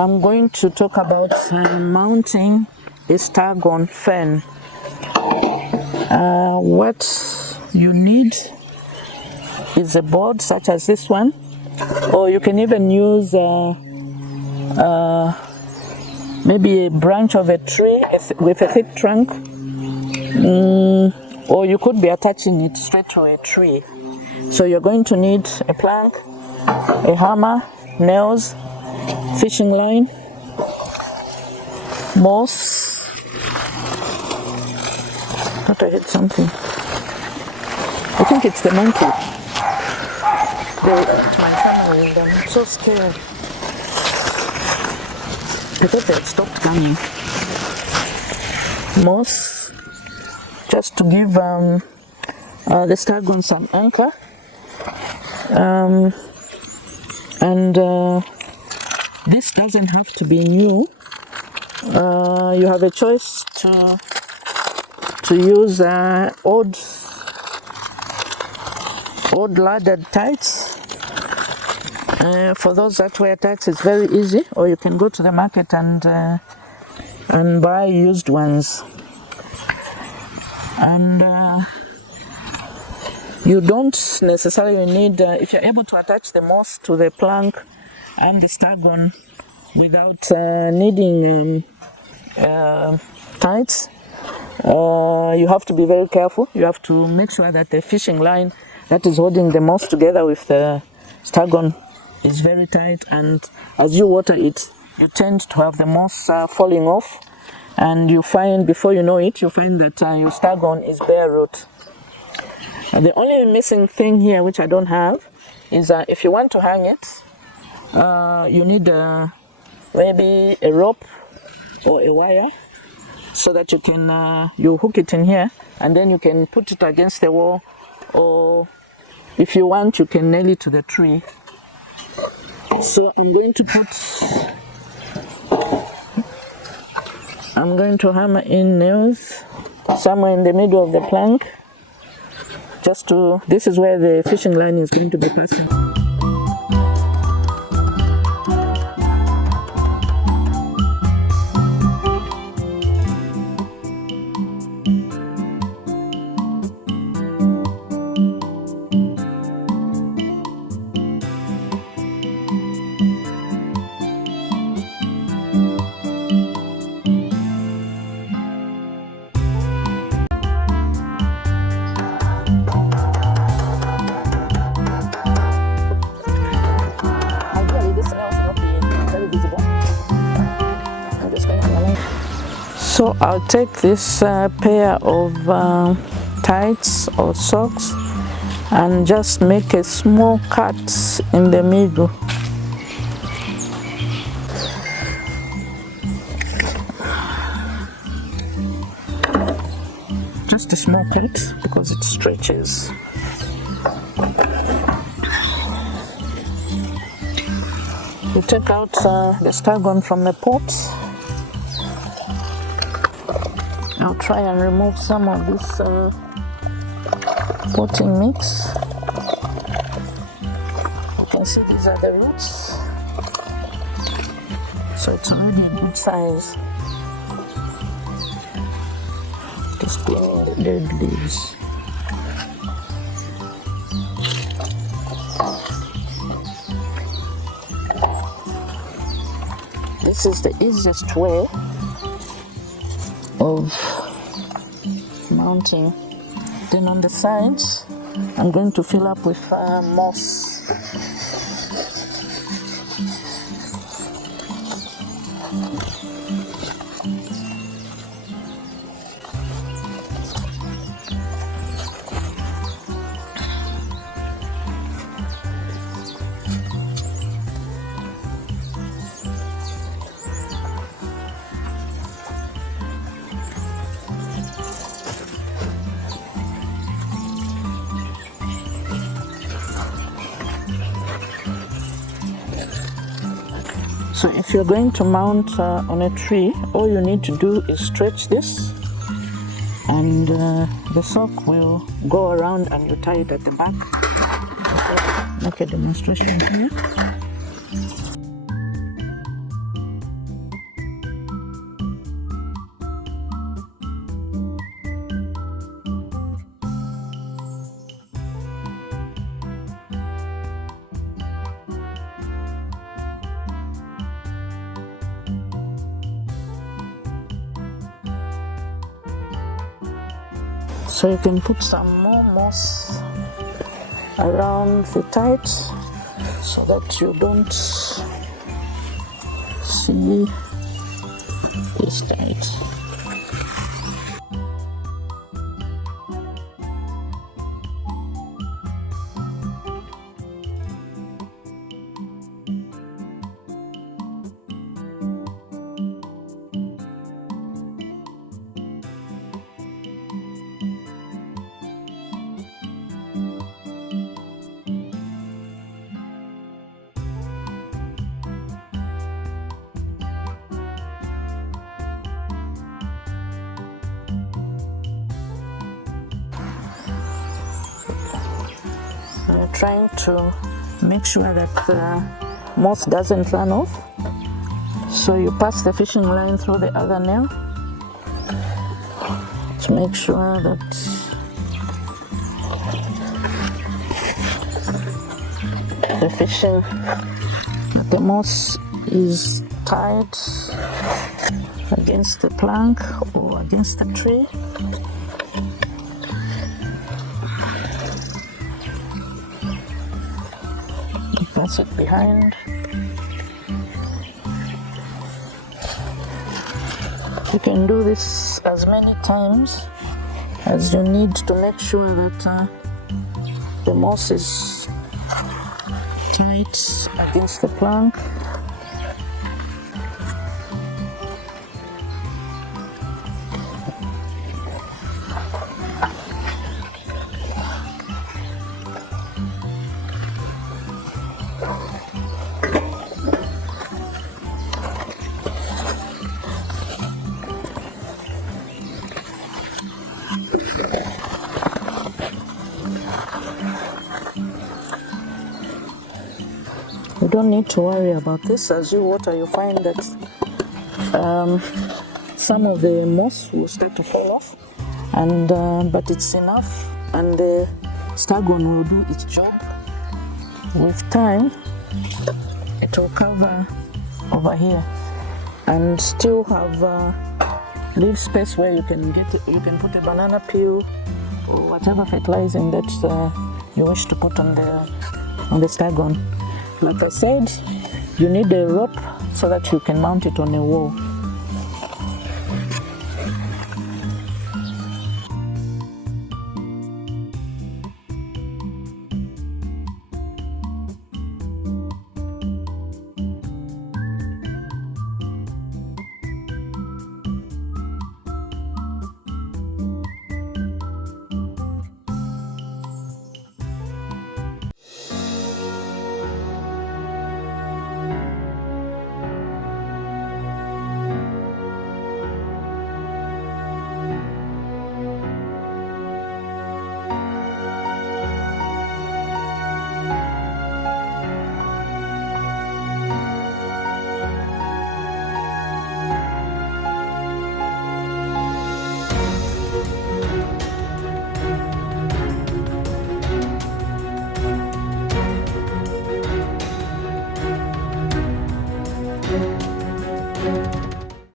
I'm going to talk about mounting a staghorn fern. What you need is a board such as this one, or you can even use maybe a branch of a tree with a thick trunk, or you could be attaching it straight to a tree. So you're going to need a plank, a hammer, nails, fishing line, moss. I thought I hit something. I think it's the monkey. They ate my family and I'm so scared. I thought they had stopped coming. Moss, just to give the staghorn some anchor. This doesn't have to be new. You have a choice to use old laddered tights. For those that wear tights, it's very easy, or you can go to the market and buy used ones. And you don't necessarily need, if you're able to attach the moss to the plank and the staghorn without needing tights, you have to be very careful. You have to make sure that the fishing line that is holding the moss together with the staghorn is very tight, and as you water it, you tend to have the moss falling off, and you find, before you know it, you find that your staghorn is bare root. The only missing thing here, which I don't have, is if you want to hang it, you need maybe a rope or a wire, so that you can you hook it in here, and then you can put it against the wall, or if you want, you can nail it to the tree. So I'm going to hammer in nails somewhere in the middle of the plank. This is where the fishing line is going to be passing. So I'll take this pair of tights or socks and just make a small cut in the middle. Just a small cut because it stretches. You take out the staghorn from the pot. I'll try and remove some of this potting mix. You can see these are the roots, so it's already a good size. Just cleaning the dead leaves. This is the easiest way of mounting. Then on the sides, I'm going to fill up with moss. So if you're going to mount on a tree, all you need to do is stretch this, and the sock will go around and you tie it at the back. Make a demonstration here. So you can put some more moss around the tide so that you don't see this tide. Trying to make sure that the moss doesn't run off. So you pass the fishing line through the other nail to make sure that the moss is tied against the plank or against the tree. Pass it behind. You can do this as many times as you need to make sure that the moss is tight against the plank. You don't need to worry about this. As you water, you find that some of the moss will start to fall off, and but it's enough, and the staghorn will do its job. With time, it will cover over here and still have leave space where you can put a banana peel or whatever fertilizing that you wish to put on the staghorn. Like I said, you need a rope so that you can mount it on a wall.